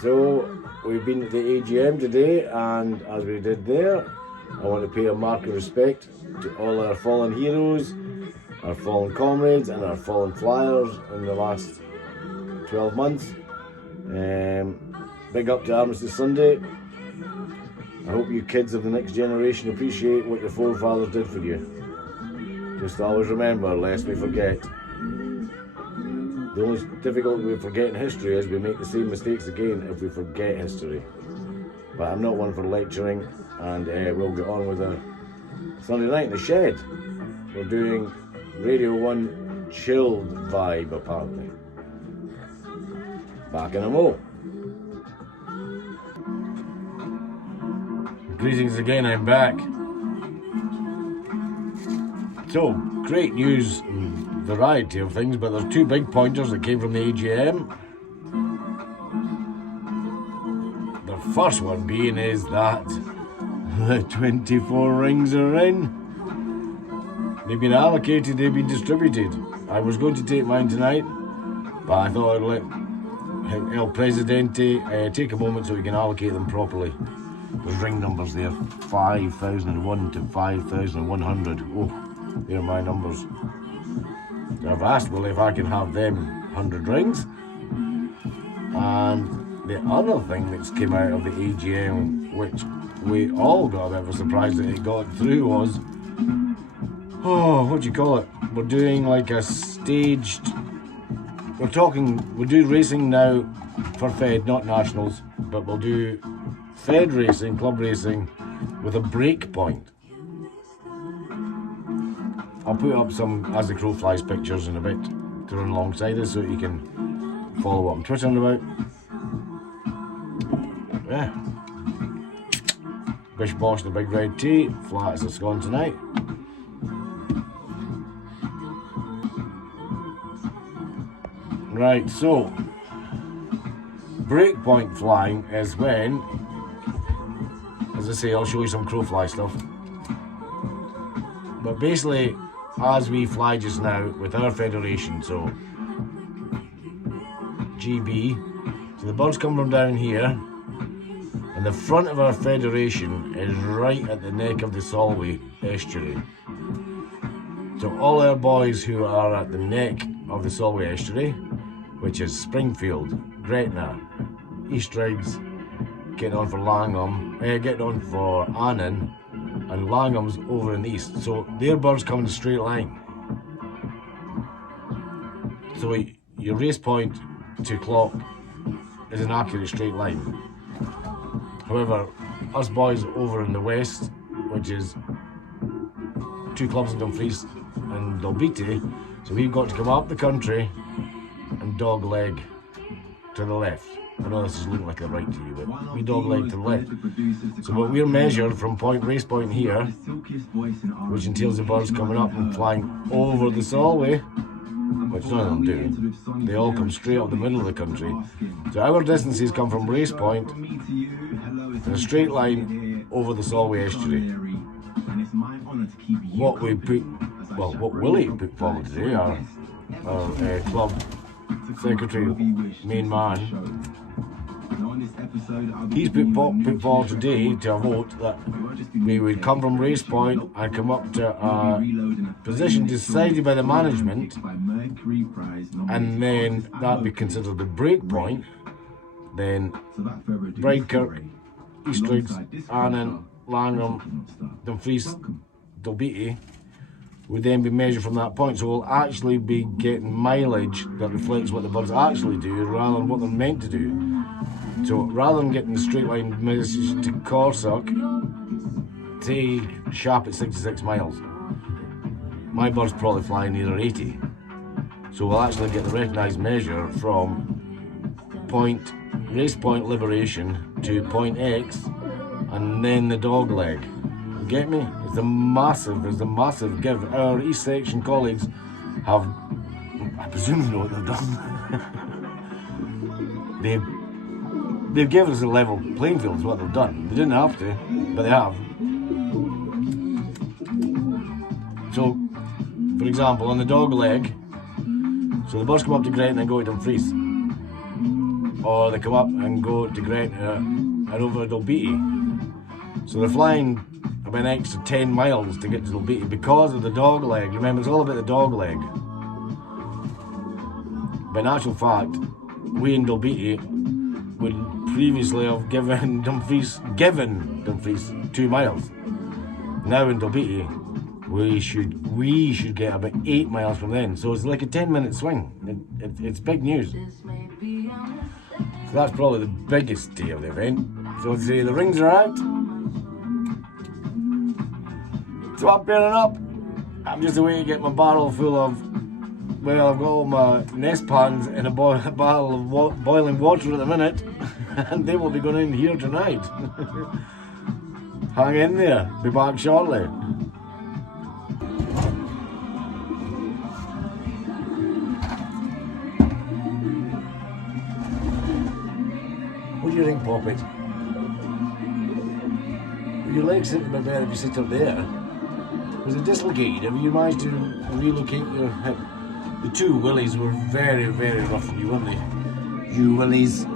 So we've been at the AGM today, and as we did there, I want to pay a mark of respect to all our fallen heroes, our fallen comrades and our fallen flyers in the last 12 months. Big up to Armistice Sunday. I hope you kids of the next generation appreciate what your forefathers did for you. Just always remember, lest we forget. The only difficulty with forgetting history is we make the same mistakes again if we forget history. But I'm not one for lecturing, and we'll get on with our Sunday night in the shed. We're doing Radio 1 chilled vibe apparently. Back in a mo. Greetings again, I'm back. So, great news and variety of things, but there's two big pointers that came from the AGM. The first one being is that the 24 rings are in. They've been allocated, they've been distributed. I was going to take mine tonight, but I thought I'd let El Presidente take a moment so we can allocate them properly. There's ring numbers there, 5,001 to 5,100. Oh, they're my numbers. So I've asked Willie if I can have them 100 rings. And the other thing that's came out of the AGM, which we all got a bit of a surprise that it got through, was, what do you call it? We're doing like a staged, we'll do racing now for Fed, not Nationals, but we'll do Fed racing, club racing, with a break point. I'll put up some As the Crow Flies pictures in a bit to run alongside us so you can follow what I'm twittering about. Yeah. Bish Bosh the Big Red Tea, flat as it's gone tonight. Right, so breakpoint flying is when, as I say, I'll show you some crow fly stuff. But basically, as we fly just now with our federation, so GB, so the birds come from down here, and the front of our federation is right at the neck of the Solway estuary. So all our boys who are at the neck of the Solway estuary, which is Springfield, Gretna, East Riggs, getting on for Langham, getting on for Annan, and Langham's over in the east. So their birds come in a straight line. So your race point to clock is an accurate straight line. However, us boys over in the west, which is two clubs in Dumfries and Dalbeattie, so we've got to come up the country and dog leg to the left. I know this is looking like a right to you, but we dog leg to the left. So what we're measured from race point here, which entails the birds coming up and flying over the Solway, which none of them do. They all come straight up the middle of the country. So our distances come from race point in a straight line over the Solway estuary. What Willie put forward today, our club secretary, main man, he's put forward today to a vote that we would come from race point and come up to a position decided by the management, and then that be considered the break point. Then Bridekirk, East Riggs, Annan, Langham, Dumfries, Dalbeattie would then be measured from that point. So we'll actually be getting mileage that reflects what the birds actually do rather than what they're meant to do. So rather than getting the straight line message to Corsock, say sharp at 66 miles, my bird's probably flying near 80. So we'll actually get the recognised measure from race point liberation to point X, and then the dog leg. You get me? It's a massive give. Our East Section colleagues have, I presume you know what they've done. They've given us a level playing field is what they've done. They didn't have to, but they have. So, for example, on the dog leg, so the birds come up to Gretna and go to Dumfries. or they come up and go to Gretna and over to Dalbeattie. So they're flying about an extra 10 miles to get to Dalbeattie because of the dog leg. Remember, it's all about the dog leg. But in actual fact, we in Dalbeattie would previously have given Dumfries 2 miles. Now in Dalbeattie, we should get about 8 miles from then. So it's like a 10-minute swing. It's big news. So that's probably the biggest day of the event. So I'd say the rings are out. So I'm pairing up. I'm just away to get my barrel full of, well, I've got all my nest pans in a barrel of boiling water at the minute. And they will be going in here tonight. Hang in there. Be back shortly. What do you think, Poppet? With your legs sitting a bit better if you sit up there. Was it dislocated? Have you managed to relocate your hip? The 2 willies were very, very rough on you, weren't they? You willies.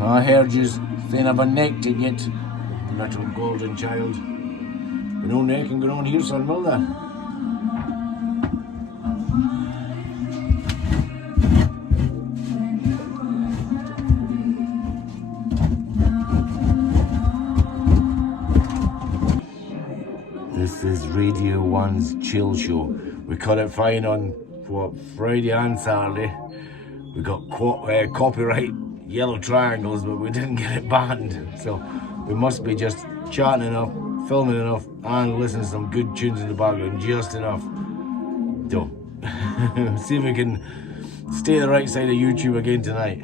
I heard you saying I've a neck to get. Little golden child. But no neck can go on here, son, will there? This is Radio 1's Chill Show. We cut it fine on Friday and Saturday. We got copyright yellow triangles, but we didn't get it banned. So we must be just chatting enough, filming enough, and listening to some good tunes in the background, just enough. So, see if we can stay the right side of YouTube again tonight.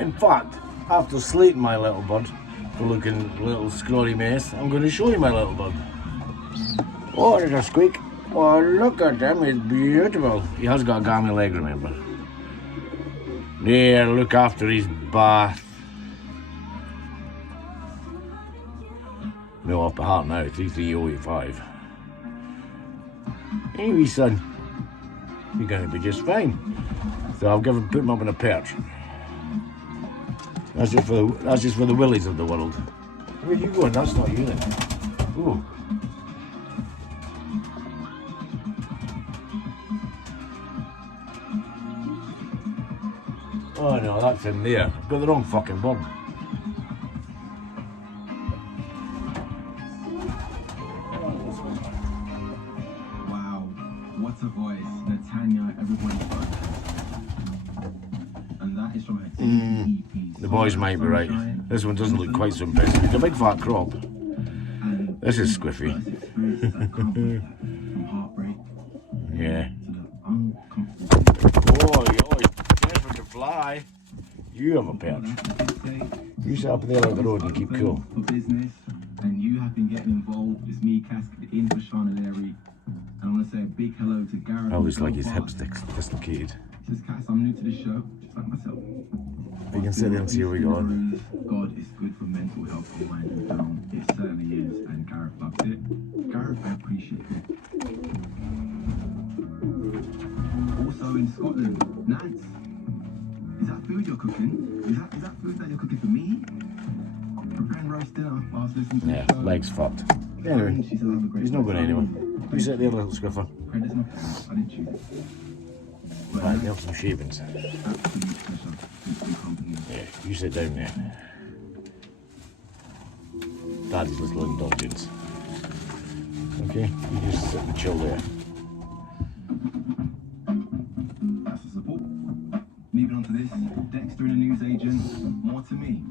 In fact, after slating my little bud for looking little scrawny mess, I'm going to show you my little bud. Oh, there's a squeak. Oh, look at him, he's beautiful. He has got a gammy leg, remember. There, look after his bath. No, off by heart now, 33085. Hey, wee son. You're going to be just fine. So I'll put him up on a perch. That's just for the willies of the world. Where are you going? That's not you then. Ooh. Oh no, that's in there. I've got the wrong fucking bird. Wow, what a voice. Natanya, everybody's birthday. And that is from her EP. The boys might be right. This one doesn't look quite so impressive. It's a big fat crop. This is squiffy. From heartbreak. Yeah. Oi, careful to fly. You have a perch. You sit up there on the road and keep cool. For business, and you have been getting involved. It's me, Cask, in for Shauna Larry. And I want to say a big hello to Gareth. Oh, looks like his hip sticks dislocated. Says Cass, I'm new to the show, just like myself. You can sit there and see where we go on. God is good for mental health and winding down. It certainly is, and Gareth loves it. Gareth, I appreciate it. Also in Scotland, Nance. Is that food you're cooking? Is that food that you're cooking for me? Preparing roast dinner whilst listening to the show. Legs fucked. Anyway, he's not going anywhere. You sit there, little scruffer. Credit's my parents, I didn't choose it. Right, they have some shavings. Absolute pleasure to be company. Yeah, you sit down there. Daddy's little indulgence. Okay, you just sit and chill there. That's the support. Moving on to this, Dexter and a newsagent, more to me.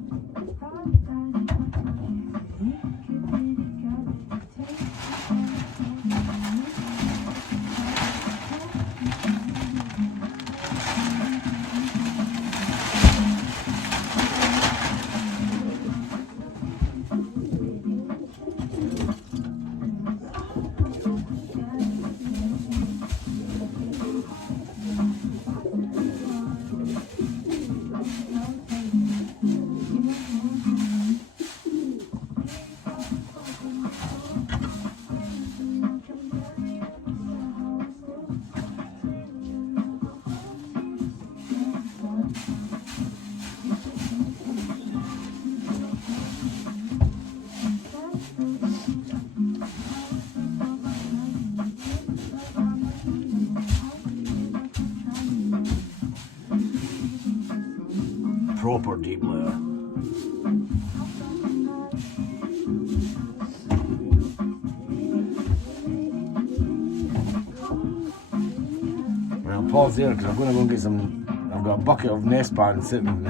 proper deep layer. I'll pause there because I'm going to go and get some. I've got a bucket of nest pan sitting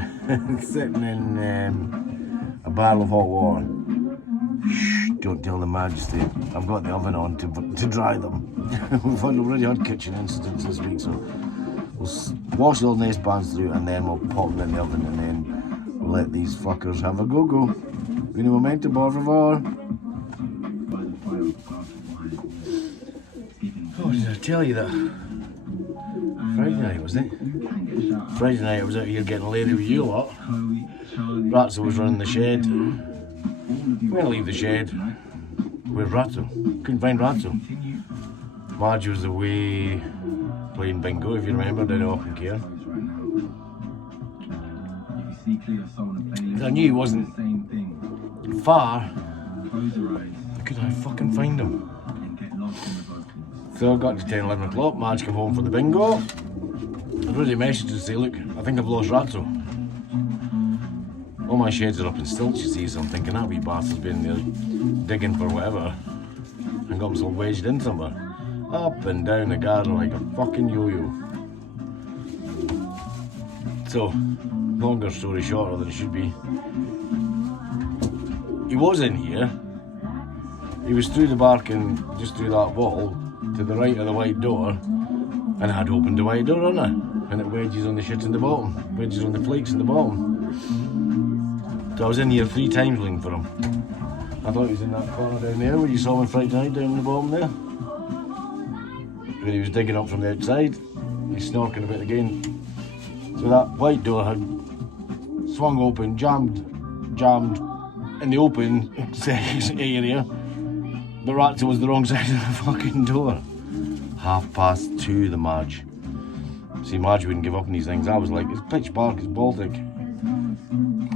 sitting in a barrel of hot water. Shh, don't tell the Majesty. I've got the oven on to dry them. We've already had kitchen incidents this week, so we'll wash all nest pans through and then we'll pop them in the oven and then we'll let these fuckers have a go-go. Vieni un momento, por favor. Oh, did I tell you that? Friday night, wasn't it? Friday night I was out here getting lazy with you lot. Ratso was running the shed. We're gonna leave the shed. Where's Ratso? Couldn't find Ratso. Marge was away playing bingo, if you remember, down in Open Care. I knew he wasn't far. I couldn't fucking find him. So I got to 10, 11 o'clock, Marge came home for the bingo. I'd already messaged to say, look, I think I've lost Ratso. All my sheds are up in stilts, you see, so I'm thinking that wee bastard's been there digging for whatever and got himself wedged in somewhere. Up and down the garden like a fucking yo-yo. So, longer story shorter than it should be. He was in here. He was through the bark and just through that wall to the right of the white door, and I had opened the white door, hadn't I? And it wedges on the shit in the bottom, wedges on the flakes in the bottom. So I was in here 3 times looking for him. I thought he was in that corner down there where you saw him Friday night down in the bottom there. When he was digging up from the outside, he's snorking a bit again. So that white door had swung open, jammed in the open area. The Ratso was the wrong side of the fucking door. 2:30 the Marge. See, Marge wouldn't give up on these things. I was like, it's pitch dark, it's Baltic.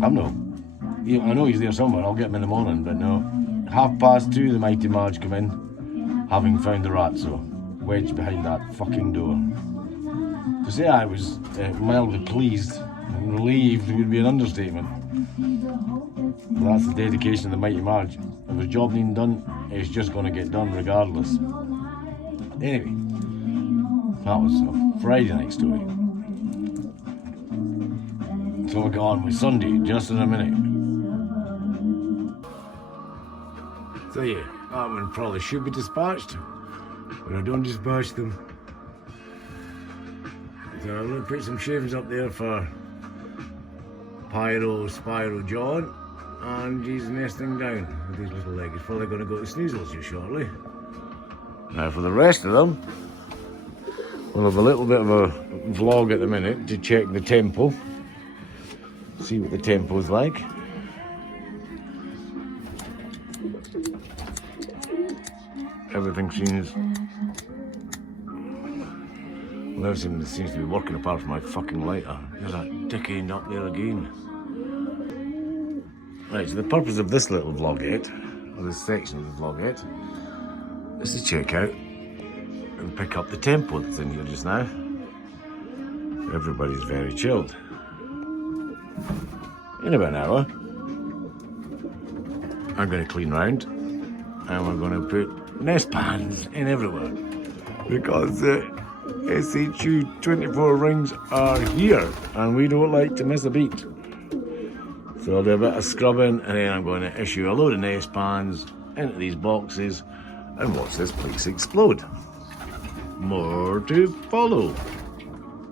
I'm no. I know he's there somewhere, I'll get him in the morning, but no. 2:30 the mighty Marge come in, having found the Ratso, wedged behind that fucking door. To say I was mildly pleased and relieved would be an understatement. But that's the dedication of the mighty Marge. If his job needing done, it's just going to get done regardless. Anyway, that was a Friday night story. So we'll go on with Sunday just in a minute. So yeah, that one probably should be dispatched, but I don't dispatch them. So I'm going to put some shavings up there for Spyro John, and he's nesting down with his little leg. He's probably going to go to Sneasels here shortly. Now for the rest of them, we'll have a little bit of a vlog at the minute to check the tempo, see what the tempo's like. Everything seems, well, everything seems to be working apart from my fucking lighter. There's that dick end up there again. Right, so the purpose of this little vlogette, or this section of the vlogette, is to check out and pick up the tempo that's in here just now. Everybody's very chilled. In about an hour, I'm going to clean round and we're going to put nest pans in everywhere because the SHU 24 rings are here and we don't like to miss a beat. So I'll do a bit of scrubbing and then I'm going to issue a load of nest pans into these boxes and watch this place explode. More to follow.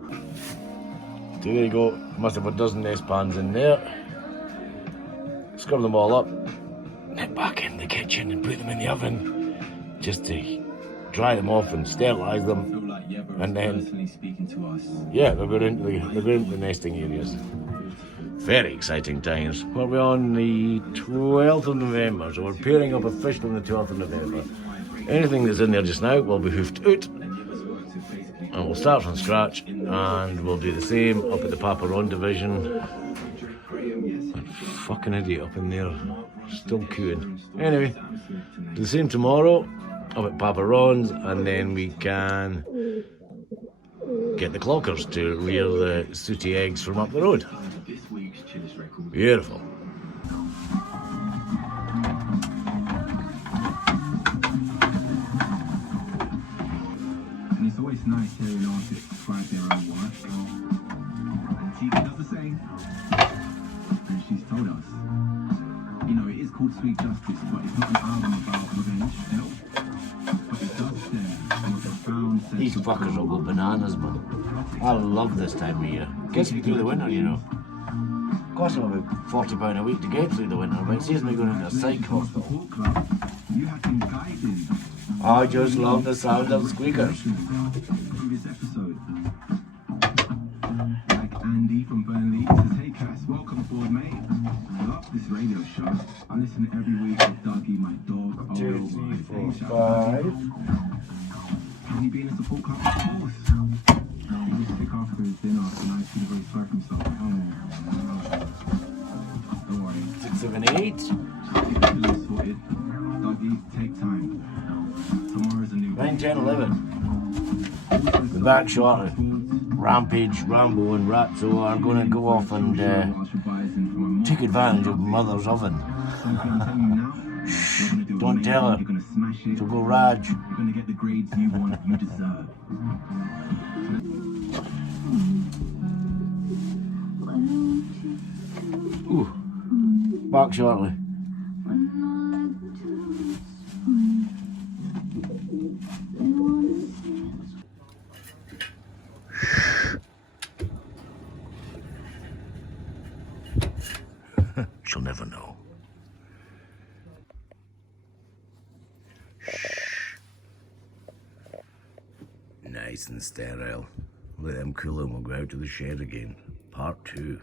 So there you go, must have a dozen nest pans in there. Scrub them all up, nip back in the kitchen and put them in the oven just to dry them off and sterilise them. And then, yeah, they'll go into the nesting areas. Very exciting times. We're on the 12th of November, so we're pairing up officially on the 12th of November. Anything that's in there just now will be hoofed out. And we'll start from scratch and we'll do the same up at the Paparon division. That fucking idiot up in there, still cooing. Anyway, do the same tomorrow up at Paparon's and then we can get the clockers to rear the sooty eggs from up the road. Beautiful. And it's always nice hearing artists describe their own work. And Tika does the same. And she's told us, you know, it is called Sweet Justice, but it's not an album about revenge, you know? But it does stand on a profound sense These of fuckers will go bananas, man. I love this time of year. Gets me through the winter, you know. Costs me about £40 a week to get through the winter, but it saves me going into a psych hospital. support club. You have been guided I just love the sound of squeakers. through this episode. Like Andy from Burnley says, hey Cass, welcome aboard, mate. I love this radio show. I listen every week with Dougie, my dog. 2, 3, 4, Shout out to 5. Can he be in a support club? Of course. He was sick after his dinner and I feel very sorry for himself. Don't worry. 6, 7, 8. Just keep the bills sorted. Dougie, take time. Tomorrow's a new 9, 10, 11. Also, We're back shortly. Rampage, Rambo and Ratso are going to go off and take advantage of Mother's oven. Shh, don't tell her. You're gonna smash it. So go Raj. You're gonna get the grades you want, you deserve. Ooh. Back shortly. She'll never know. Shh. Nice and sterile. Let them cool and we'll go out to the shed again. Part 2.